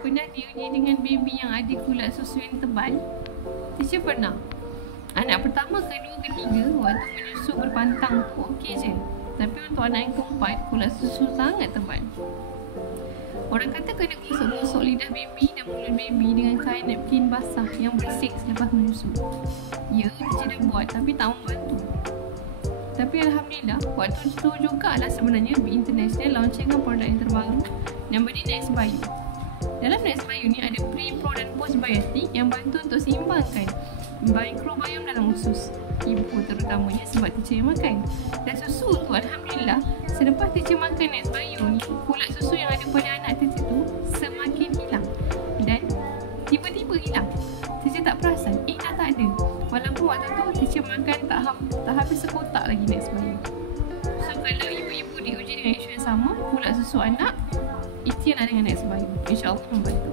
Pernah diuji dengan baby yang ada kulat susu yang tebal? Teacher pernah. Anak pertama, kedua, ketiga waktu menyusu berpantang tu okey je. Tapi untuk anak yang keempat, kulat susu sangat tebal. Orang kata kena gosok-gosok lidah baby dan mulut baby dengan kain napkin basah yang bersih selepas menyusu. Ya, teacher dah buat tapi tak membantu. Tapi Alhamdulillah, waktu itu jugalah sebenarnya Big International launchingkan produk yang terbaru yang bernama Nextbio. Dalam Nextbio ni ada pre, pro dan postbiotik yang bantu untuk seimbangkan mikrobiom dalam usus ibu terutamanya sebab teacher yang makan. Dan susu tu Alhamdulillah, selepas teacher makan Nextbio ni, kulat susu yang ada pada anak teacher tu semakin hilang. Dan tiba-tiba hilang. Teacher tak perasan, dah tak ada. Walaupun waktu tu teacher makan tak habis sekotak lagi Nextbio. So kalau ibu-ibu diuji dengan isu yang sama, kulat susu anak, ikhtiarlah dengan Nextbio. InsyaAllah membantu.